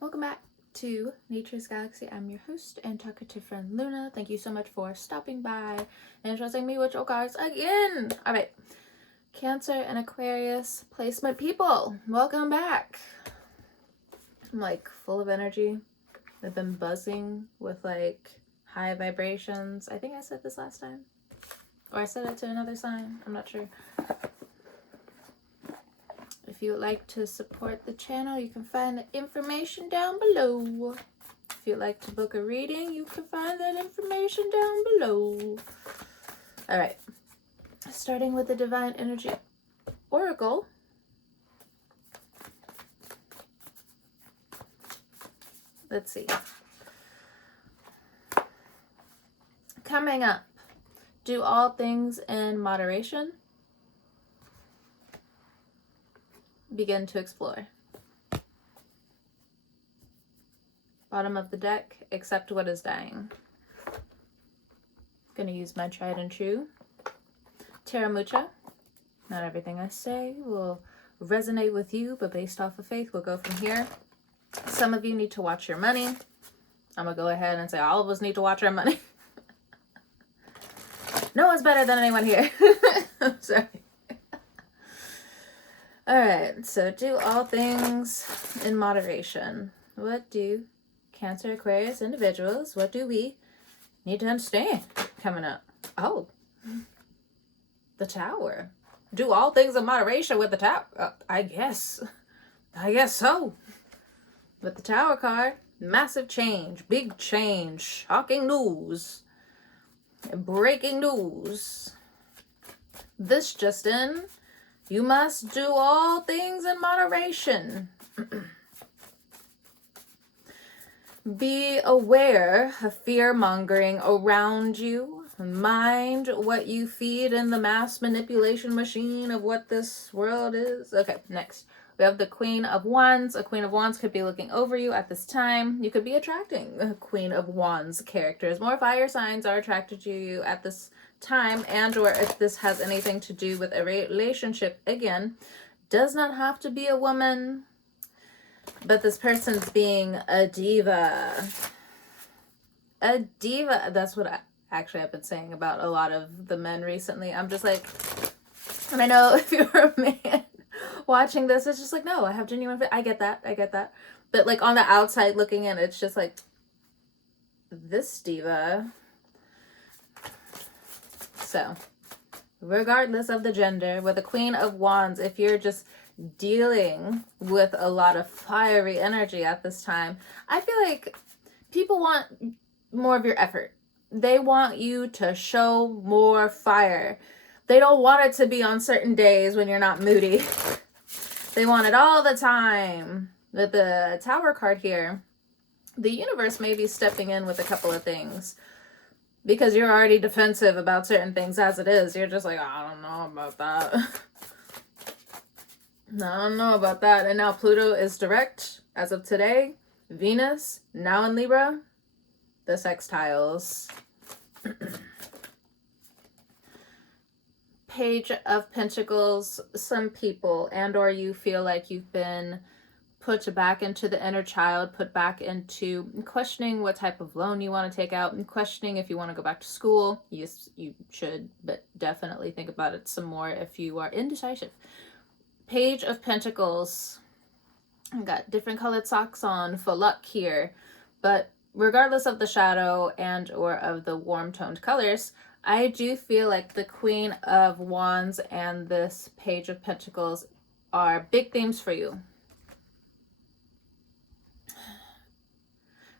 Welcome back to Nature's Galaxy. I'm your host and talkative friend Luna. Thank you so much for stopping by and trusting me with your cards again. All right, Cancer and Aquarius placement people, welcome back. I'm like full of energy. I've been buzzing with like high vibrations. I think I said this last time, or I said it to another sign. I'm not sure. If you would like to support the channel, you can find the information down below. If you'd like to book a reading, you can find that information down below. All right, starting with the Divine Energy Oracle. Let's see. Coming up, do all things in moderation. Begin to explore. Bottom of the deck, accept what is dying. Gonna use my tried and true Terra Mucha. Not everything I say will resonate with you, but based off of faith, we'll go from here. Some of you need to watch your money. I'm gonna go ahead and say all of us need to watch our money. No one's better than anyone here. I'm sorry. All right, so do all things in moderation. What do Cancer, Aquarius individuals, what do we need to understand coming up? Oh, the Tower. Do all things in moderation with the Tower. I guess so. With the Tower card, massive change, big change, shocking news, breaking news. This just in. You must do all things in moderation. Be aware of fear-mongering around you. Mind what you feed in the mass manipulation machine of what this world is. Okay, next. We have the Queen of Wands. A Queen of Wands could be looking over you at this time. You could be attracting a Queen of Wands characters. More fire signs are attracted to you at this time, and or if this has anything to do with a relationship, again, does not have to be a woman, but this person's being a diva. A diva. That's what I've been saying about a lot of the men recently. I'm just like, and I know if you're a man watching this, it's just like, no, I have genuine, I get that. But like on the outside looking in, it's just like, this diva. So, regardless of the gender, with the Queen of Wands, if you're just dealing with a lot of fiery energy at this time, I feel like people want more of your effort. They want you to show more fire. They don't want it to be on certain days when you're not moody. They want it all the time. With the Tower card here, the universe may be stepping in with a couple of things. Because you're already defensive about certain things as it is. You're just like, I don't know about that. I don't know about that. And now Pluto is direct as of today. Venus, now in Libra. The sextiles. Page of Pentacles. Some people and or you feel like you've been put back into the inner child, put back into questioning what type of loan you want to take out, and questioning if you want to go back to school. Yes, you should, but definitely think about it some more if you are indecisive. Page of Pentacles. I got different colored socks on for luck here, but regardless of the shadow and or of the warm toned colors, I do feel like the Queen of Wands and this Page of Pentacles are big themes for you.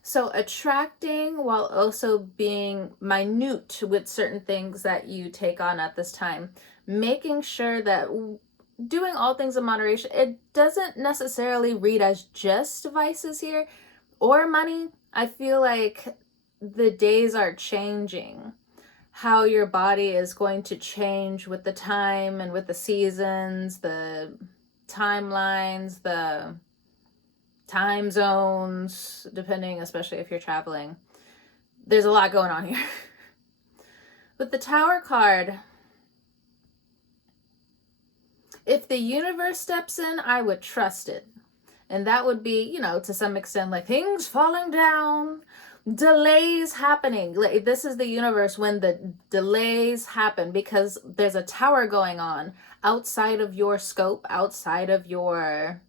So attracting while also being minute with certain things that you take on at this time. Making sure that doing all things in moderation, it doesn't necessarily read as just vices here or money. I feel like the days are changing. How your body is going to change with the time and with the seasons, the timelines, the time zones, depending, especially if you're traveling. There's a lot going on here. With the Tower card, if the universe steps in, I would trust it. And that would be, you know, to some extent, like things falling down, delays happening. Like, this is the universe when the delays happen because there's a tower going on outside of your scope, outside of your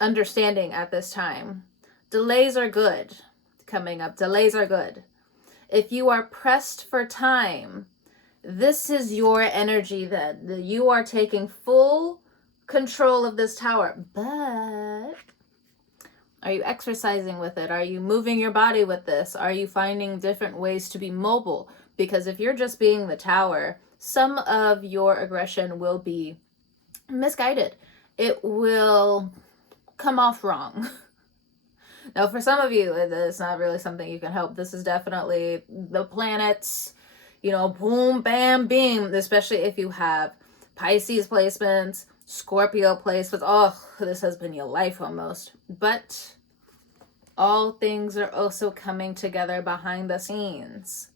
understanding at this time. Delays are good coming up. Delays are good. If you are pressed for time, this is your energy that you are taking full control of this tower. But are you exercising with it? Are you moving your body with this? Are you finding different ways to be mobile? Because if you're just being the tower, some of your aggression will be misguided. It will come off wrong. Now, for some of you, it's not really something you can help. This is definitely the planets, you know, boom, bam, beam, especially if you have Pisces placements, Scorpio placements. Oh, this has been your life almost. But all things are also coming together behind the scenes.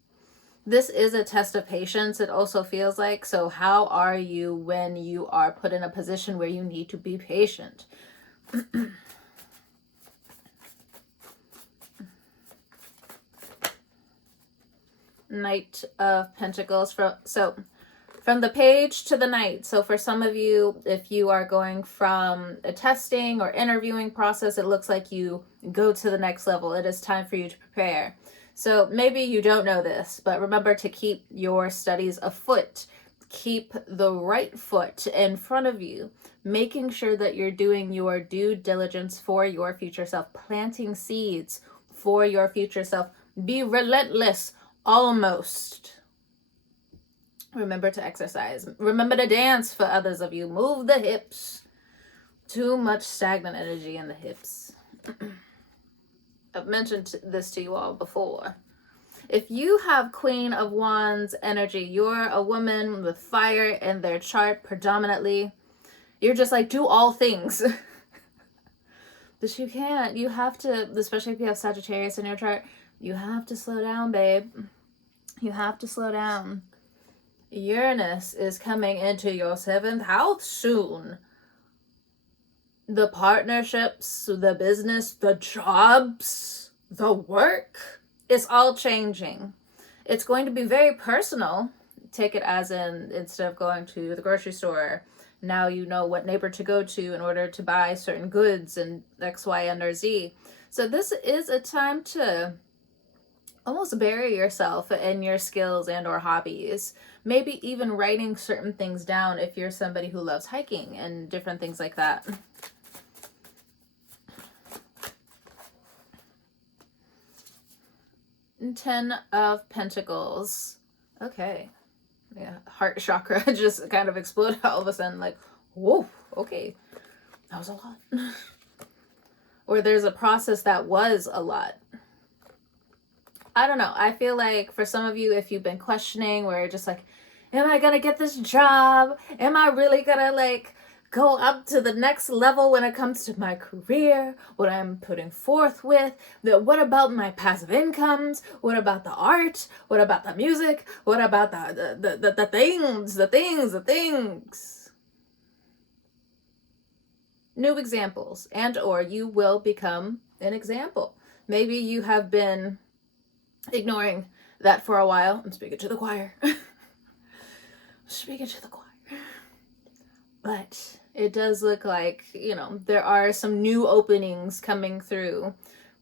This is a test of patience, it also feels like. So how are you when you are put in a position where you need to be patient? Knight of Pentacles. From the page to the knight. So for some of you, if you are going from a testing or interviewing process, it looks like you go to the next level. It is time for you to prepare. So maybe you don't know this, but remember to keep your studies afoot. Keep the right foot in front of you, making sure that you're doing your due diligence for your future self, planting seeds for your future self. Be relentless, almost. Remember to exercise. Remember to dance for others of you. Move the hips. Too much stagnant energy in the hips. I've mentioned this to you all before. If you have Queen of Wands energy, you're a woman with fire in their chart predominantly. You're just like, do all things. But you can't. You have to, especially if you have Sagittarius in your chart, you have to slow down, babe. You have to slow down. Uranus is coming into your 7th house soon. The partnerships, the business, the jobs, the work, it's all changing. It's going to be very personal. Take it as in, instead of going to the grocery store, now you know what neighbor to go to in order to buy certain goods and X, Y, and or Z. So this is a time to almost bury yourself in your skills and or hobbies. Maybe even writing certain things down if you're somebody who loves hiking and different things like that. And 10 of Pentacles. Okay. Yeah, heart chakra just kind of exploded all of a sudden, like, whoa, okay. That was a lot. Or there's a process that was a lot. I don't know. I feel like for some of you, if you've been questioning, where you're just like, am I gonna get this job? Am I really gonna like go up to the next level when it comes to my career? What I'm putting forth with? What about my passive incomes? What about the art? What about the music? What about the things? New examples, and or you will become an example. Maybe you have been ignoring that for a while. I'm speaking to the choir. Speaking to the choir. But it does look like, you know, there are some new openings coming through.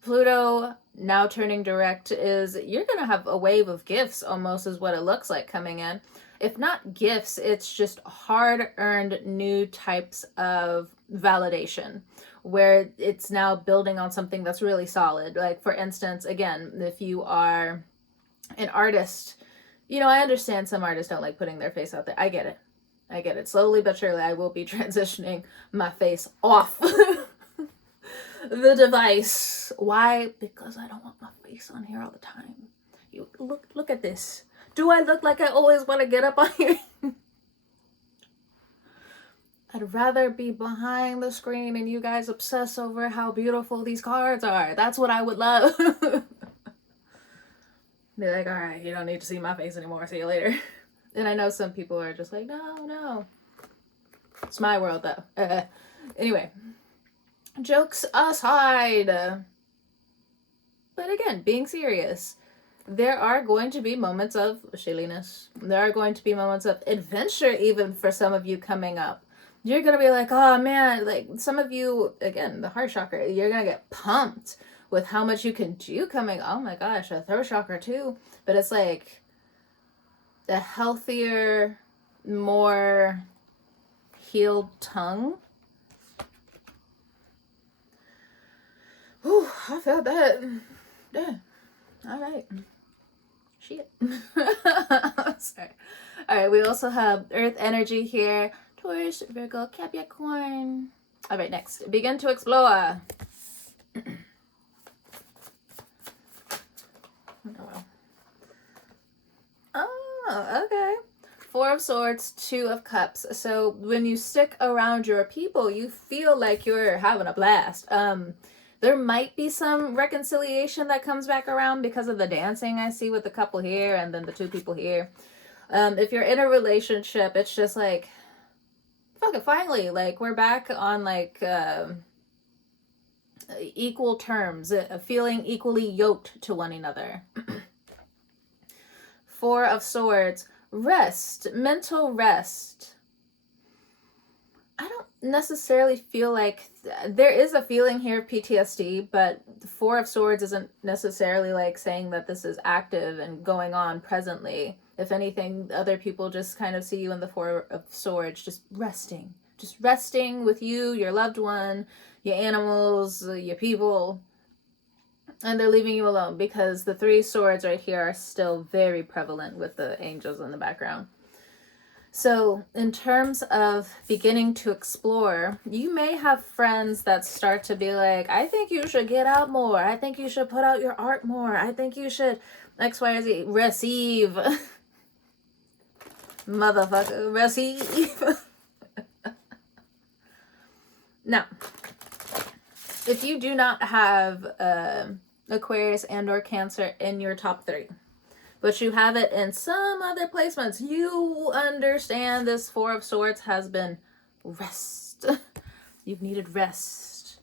Pluto now turning direct is, you're going to have a wave of gifts almost is what it looks like coming in. If not gifts, it's just hard-earned new types of validation where it's now building on something that's really solid. Like, for instance, again, if you are an artist, you know, I understand some artists don't like putting their face out there. I get it. I get it. Slowly but surely, I will be transitioning my face off the device. Why? Because I don't want my face on here all the time. You look at this. Do I look like I always want to get up on here? I'd rather be behind the screen and you guys obsess over how beautiful these cards are. That's what I would love. Be like, all right, you don't need to see my face anymore. See you later. And I know some people are just like, no. It's my world, though. Anyway, Jokes aside, but again, being serious, there are going to be moments of silliness. There are going to be moments of adventure, even for some of you coming up. You're gonna be like, oh man, like some of you, again, the heart chakra, you're gonna get pumped with how much you can do coming. Oh my gosh, a throat chakra too. But it's like a healthier, more healed tongue. Whew, I felt that. Yeah. All right. Shit. Sorry. All right. We also have Earth energy here. Taurus, Virgo, Capricorn. All right. Next, begin to explore. Oh, okay. Four of Swords, Two of Cups. So when you stick around your people, you feel like you're having a blast. There might be some reconciliation that comes back around because of the dancing I see with the couple here and then the two people here. If you're in a relationship, it's just like, fuck it, finally, like we're back on like equal terms, feeling equally yoked to one another. Four of Swords, rest, mental rest. I don't necessarily feel like there is a feeling here of PTSD, but the Four of Swords isn't necessarily like saying that this is active and going on presently. If anything, other people just kind of see you in the Four of Swords just resting with you, your loved one, your animals, your people, and they're leaving you alone because the Three Swords right here are still very prevalent with the angels in the background. So in terms of beginning to explore, you may have friends that start to be like, I think you should get out more. I think you should put out your art more. I think you should X, Y, Z, receive. Motherfucker, receive. Now, if you do not have Aquarius and or Cancer in your top 3, but you have it in some other placements, you understand this Four of Swords has been rest. You've needed rest.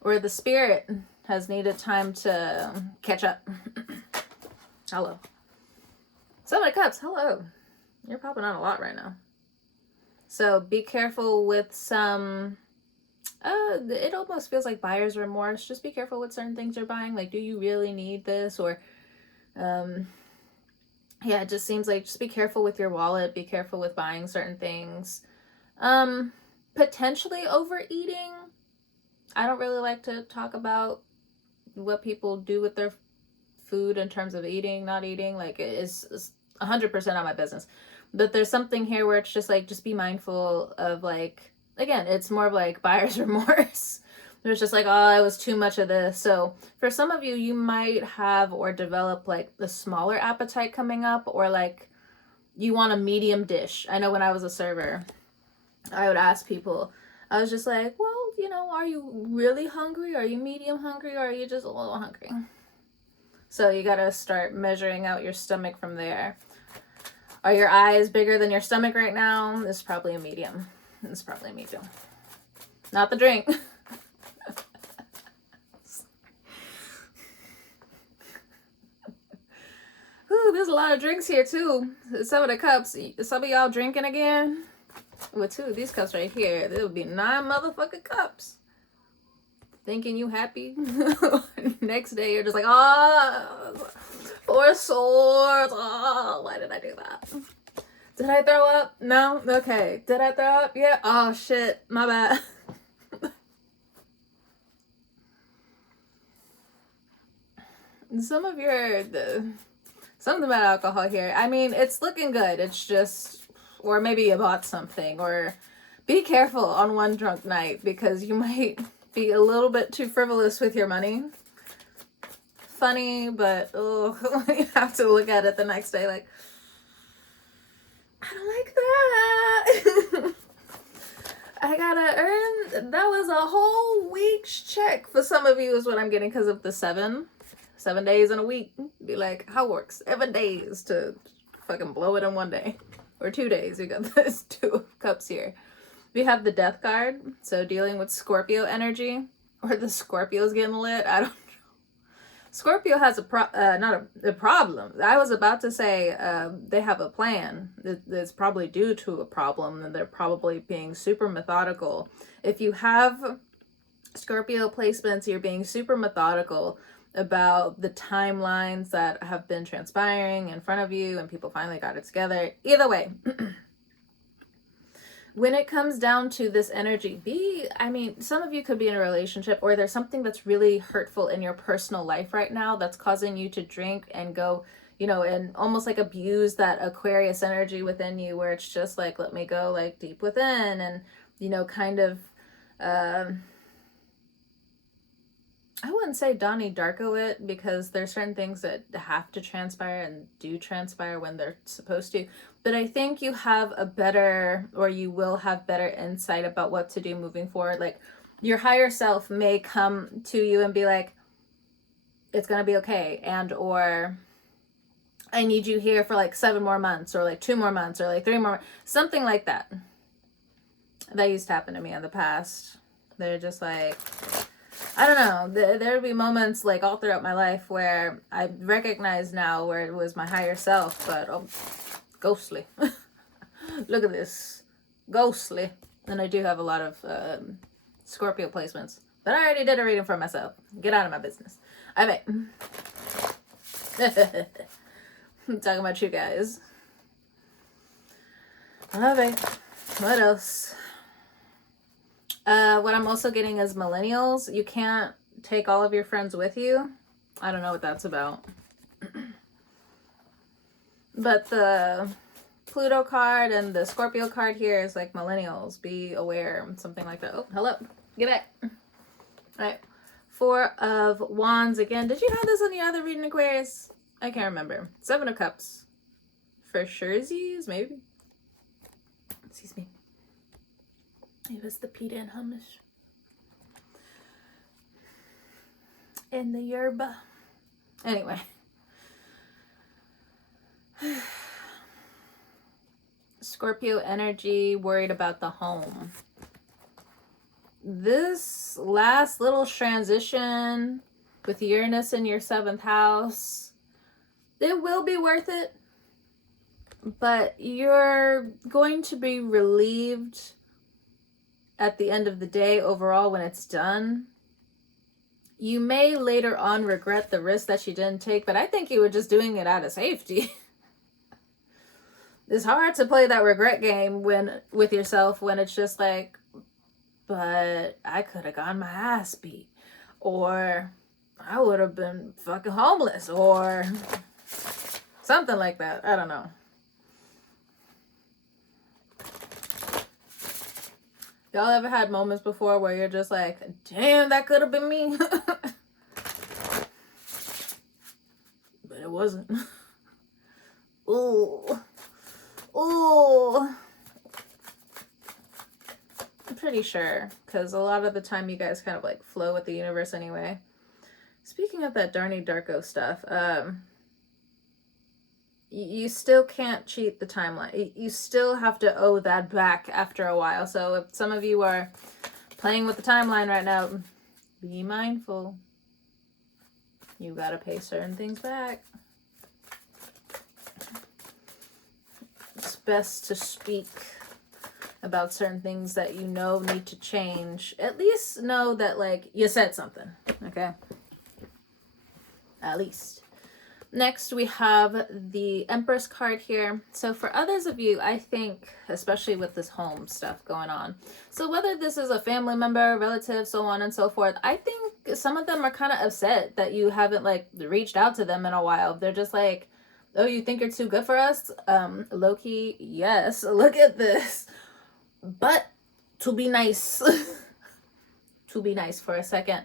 Or the spirit has needed time to catch up. Hello. Seven of Cups, hello. You're popping on a lot right now. So be careful with some... it almost feels like buyer's remorse. Just be careful with certain things you're buying. Like, do you really need this? Or... yeah, it just seems like just be careful with your wallet. Be careful with buying certain things. Potentially overeating. I don't really like to talk about what people do with their food in terms of eating, not eating. Like, it's 100% on my business. But there's something here where it's just like, just be mindful of like, again, it's more of like buyer's remorse. There's just like, oh, it was too much of this. So for some of you, you might have or develop like the smaller appetite coming up, or like you want a medium dish. I know when I was a server, I would ask people, I was just like, well, you know, are you really hungry? Are you medium hungry? Or are you just a little hungry? So you got to start measuring out your stomach from there. Are your eyes bigger than your stomach right now? It's probably a medium. It's probably a medium. Not the drink. Ooh, there's a lot of drinks here too. Some of the cups. Some of y'all drinking again? With two of these cups right here, there would be 9 motherfucking cups. Thinking you happy. Next day you're just like, oh, 4 swords. Oh, why did I do that? Did I throw up? No? Okay. Did I throw up? Yeah. Oh shit. My bad. Something about alcohol here. I mean, it's looking good. It's just, or maybe you bought something, or be careful on one drunk night because you might be a little bit too frivolous with your money. Funny, but oh, you have to look at it the next day like, I don't like that. I gotta earn, that was a whole week's check for some of you is what I'm getting because of the 7 days in a week. Be like, how works 7 days to fucking blow it in 1 day or 2 days. You got this 2 of Cups here. We have the Death card, so dealing with Scorpio energy. Or the Scorpio's getting lit. I don't know. Scorpio has not a problem. I was about to say they have a plan. It's probably due to a problem, and they're probably being super methodical. If you have Scorpio placements, you're being super methodical about the timelines that have been transpiring in front of you, and people finally got it together. Either way, when it comes down to this energy, some of you could be in a relationship, or there's something that's really hurtful in your personal life right now that's causing you to drink and go, and almost like abuse that Aquarius energy within you, where it's just like, let me go like deep within, and, kind of, I wouldn't say Donnie Darko it, because there's certain things that have to transpire and do transpire when they're supposed to. But I think you have you will have better insight about what to do moving forward. Like, your higher self may come to you and be like, it's going to be okay. Or I need you here for like 7 more months, or like 2 more months, or like 3 more, something like that. That used to happen to me in the past. They're just like, I don't know, there would be moments like all throughout my life where I recognize now where it was my higher self, but ghostly. Look at this. Ghostly. And I do have a lot of Scorpio placements. But I already did a reading for myself. Get out of my business. I'm talking about you guys. Alright. What else? What I'm also getting is millennials. You can't take all of your friends with you. I don't know what that's about. But the Pluto card and the Scorpio card here is like millennials. Be aware. Something like that. Oh, hello. Get back. All right. 4 of Wands again. Did you have this on the other reading, Aquarius? I can't remember. 7 of Cups. For surezies, maybe? Excuse me. It was the pita and hummus. And the yerba. Anyway. Scorpio energy, worried about the home. This last little transition with Uranus in your 7th house, it will be worth it. But you're going to be relieved at the end of the day overall when it's done. You may later on regret the risk that you didn't take, but I think you were just doing it out of safety. It's hard to play that regret game with yourself when it's just like, but I could have gotten my ass beat, or I would have been fucking homeless, or something like that. I don't know. Y'all ever had moments before where you're just like, damn, that could have been me? But it wasn't. Ooh. Ooh. I'm pretty sure, because a lot of the time you guys kind of like flow with the universe anyway. Speaking of that Donnie Darko stuff, you still can't cheat the timeline. You still have to owe that back after a while. So if some of you are playing with the timeline right now, be mindful. You gotta pay certain things back. It's best to speak about certain things that you know need to change. At least know that, like, you said something, okay? At least. Next, we have the Empress card here. So for others of you, I think, especially with this home stuff going on, so whether this is a family member, relative, so on and so forth, I think some of them are kind of upset that you haven't, like, reached out to them in a while. They're just like, oh, you think you're too good for us? Low-key, yes. Look at this. But to be nice. To be nice for a second.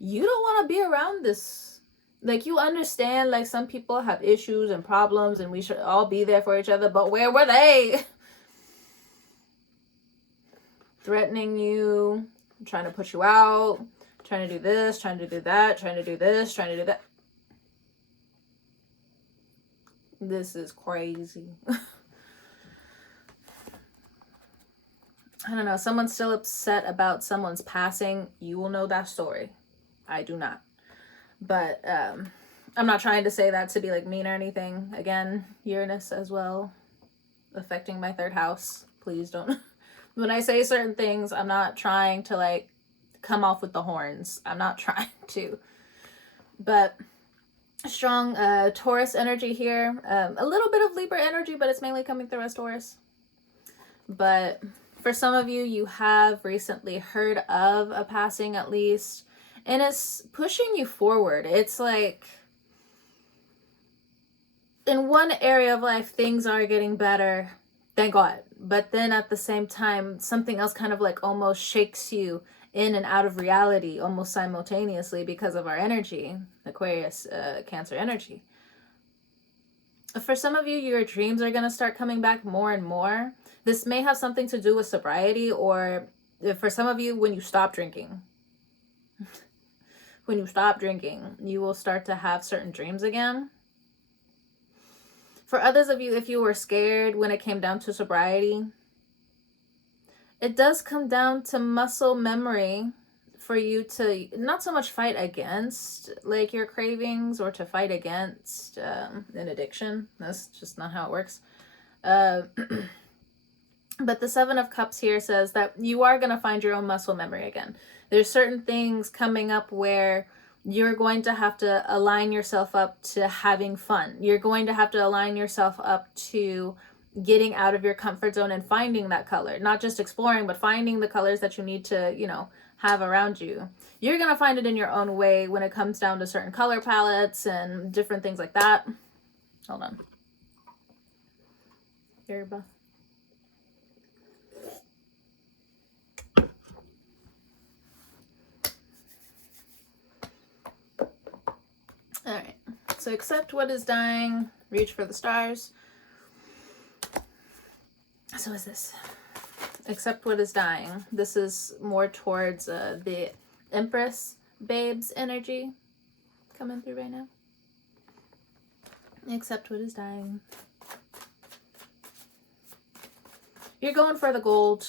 You don't want to be around this. Like, you understand, like, some people have issues and problems and we should all be there for each other, but where were they? Threatening you, trying to put you out, trying to do this, trying to do that, trying to do this, trying to do that. This is crazy. I don't know, someone's still upset about someone's passing. You will know that story. I do not. But I'm not trying to say that to be like mean or anything. Again, Uranus as well, affecting my third house. Please don't. When I say certain things, I'm not trying to like come off with the horns. I'm not trying to. But strong Taurus energy here. A little bit of Libra energy, but it's mainly coming through as Taurus. But for some of you, you have recently heard of a passing at least. And it's pushing you forward. It's like, in one area of life, things are getting better. Thank God. But then at the same time, something else kind of like almost shakes you in and out of reality almost simultaneously because of our energy, Aquarius, Cancer energy. For some of you, your dreams are going to start coming back more and more. This may have something to do with sobriety, or for some of you, when you stop drinking. When you stop drinking, you will start to have certain dreams again. For others of you, if you were scared when it came down to sobriety, it does come down to muscle memory for you to not so much fight against like your cravings or to fight against an addiction. That's just not how it works. But the Seven of Cups here says that you are going to find your own muscle memory again. There's certain things coming up where you're going to have to align yourself up to having fun. You're going to have to align yourself up to getting out of your comfort zone and finding that color. Not just exploring, but finding the colors that you need to, you know, have around you. You're going to find it in your own way when it comes down to certain color palettes and different things like that. Hold on. Yerba. Alright, so accept what is dying, reach for the stars. So is this. Accept what is dying. This is more towards the Empress babes energy coming through right now. Accept what is dying. You're going for the gold.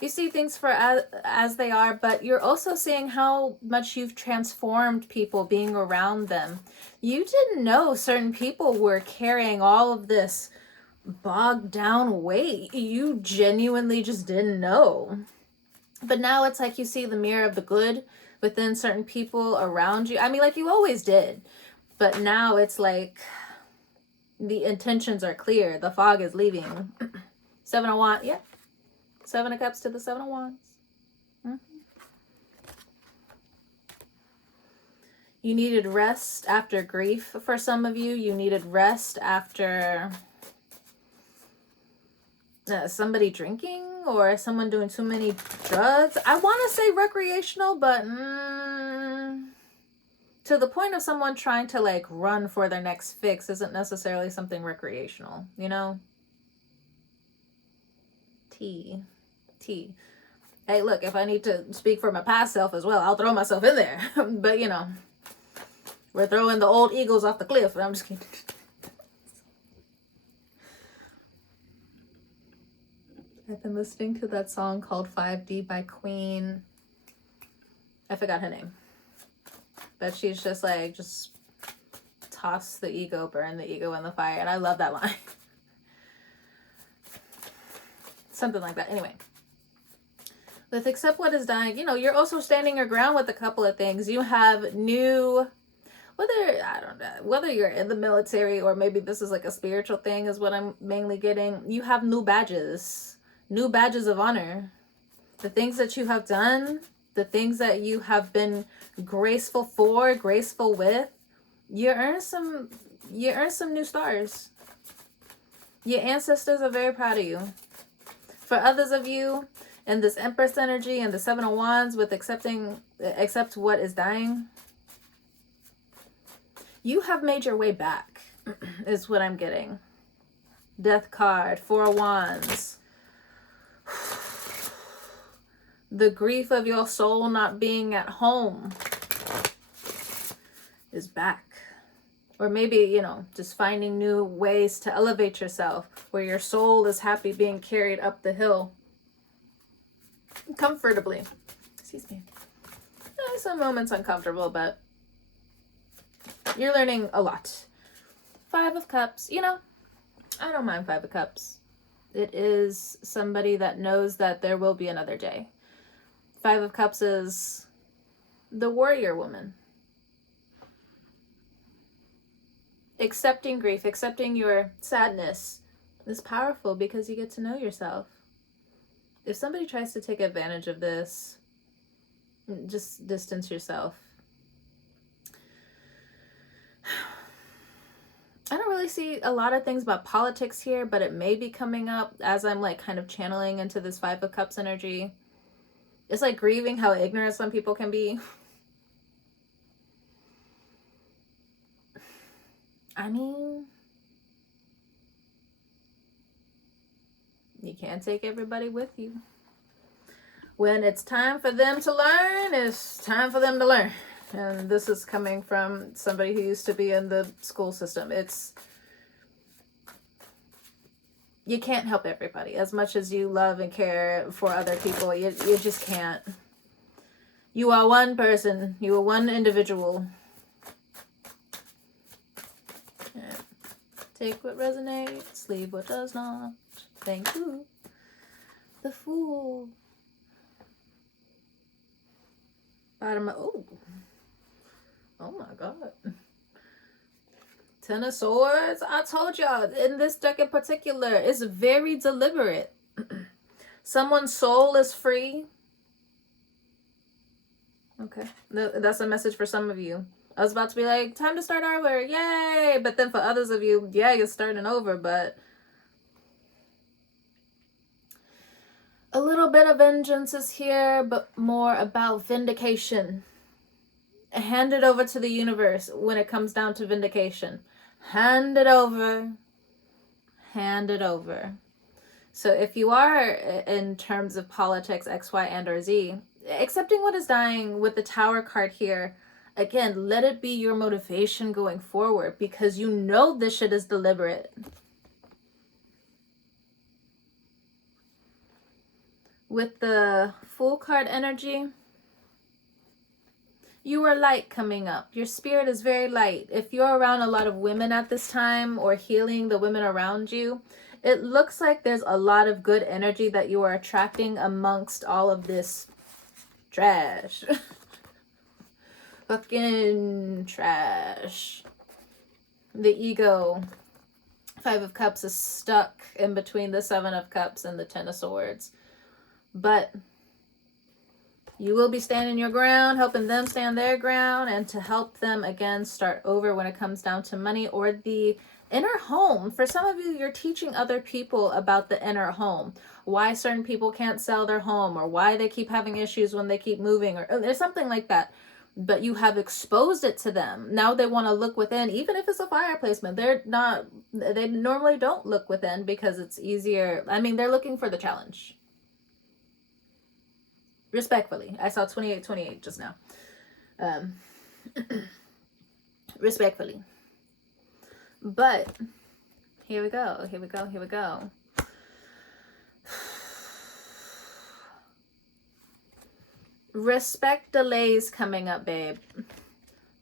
You see things for as they are, but you're also seeing how much you've transformed people being around them. You didn't know certain people were carrying all of this bogged down weight. You genuinely just didn't know. But now it's like you see the mirror of the good within certain people around you. I mean, like you always did. But now it's like the intentions are clear. The fog is leaving. 7 of Wands. Yep. 7 of Cups to the 7 of Wands. You needed rest after grief for some of you. You needed rest after somebody drinking or someone doing too many drugs. I want to say recreational, but to the point of someone trying to like run for their next fix isn't necessarily something recreational, you know? T. Hey, look, if I need to speak for my past self as well, I'll throw myself in there. But, you know, we're throwing the old eagles off the cliff. I'm just kidding. I've been listening to that song called 5D by Queen. I forgot her name. But she's just like, just toss the ego, burn the ego in the fire. And I love that line. Something like that. Anyway. With accept what is dying, you know, you're also standing your ground with a couple of things. You have new, whether you're in the military or maybe this is like a spiritual thing is what I'm mainly getting. You have new badges of honor. The things that you have done, the things that you have been graceful with, you earn some new stars. Your ancestors are very proud of you. For others of you, and this Empress energy and the 7 of Wands with accept what is dying, you have made your way back, is what I'm getting. Death card, 4 of Wands. The grief of your soul not being at home is back. Or maybe, you know, just finding new ways to elevate yourself where your soul is happy being carried up the hill. comfortably. Excuse me. Some moments uncomfortable, but you're learning a lot. 5 of Cups, you know, I don't mind 5 of Cups. It is somebody that knows that there will be another day. 5 of Cups is the warrior woman. Accepting grief, accepting your sadness is powerful because you get to know yourself. If somebody tries to take advantage of this, just distance yourself. I don't really see a lot of things about politics here, but it may be coming up as I'm like kind of channeling into this 5 of Cups energy. It's like grieving how ignorant some people can be. I mean, you can't take everybody with you. When it's time for them to learn, it's time for them to learn. And this is coming from somebody who used to be in the school system. You can't help everybody. As much as you love and care for other people, you just can't. You are one person. You are one individual. Take what resonates, leave what does not. Thank you. The Fool. Bottom of, oh my God. 10 of Swords. I told y'all, in this deck in particular, it's very deliberate. Someone's soul is free. Okay, that's a message for some of you. I was about to be like, time to start over, yay! But then for others of you, yeah, you're starting over, but a little bit of vengeance is here, but more about vindication. Hand it over to the universe when it comes down to vindication. Hand it over. Hand it over. So if you are, in terms of politics, X, Y, and or Z, accepting what is dying with the Tower card here, again, let it be your motivation going forward because you know this shit is deliberate. With the Fool card energy, you are light coming up. Your spirit is very light. If you're around a lot of women at this time or healing the women around you, it looks like there's a lot of good energy that you are attracting amongst all of this trash. Fucking trash. The ego. 5 of Cups is stuck in between the 7 of Cups and the 10 of Swords. But you will be standing your ground, helping them stand their ground, and to help them, again, start over when it comes down to money or the inner home. For some of you, you're teaching other people about the inner home. Why certain people can't sell their home, or why they keep having issues when they keep moving, or there's something like that. But you have exposed it to them. Now they want to look within, even if it's a fire placement. They normally don't look within because it's easier. I mean, they're looking for the challenge. Respectfully. I saw 2828 just now. Respectfully. But here we go. Here we go. Here we go. Respect delays coming up, babe.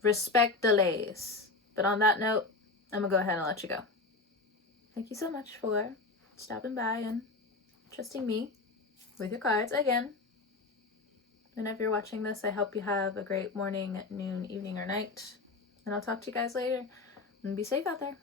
Respect delays. But on that note, I'm going to go ahead and let you go. Thank you so much for stopping by and trusting me with your cards again. And if you're watching this, I hope you have a great morning, noon, evening, or night. And I'll talk to you guys later. And be safe out there.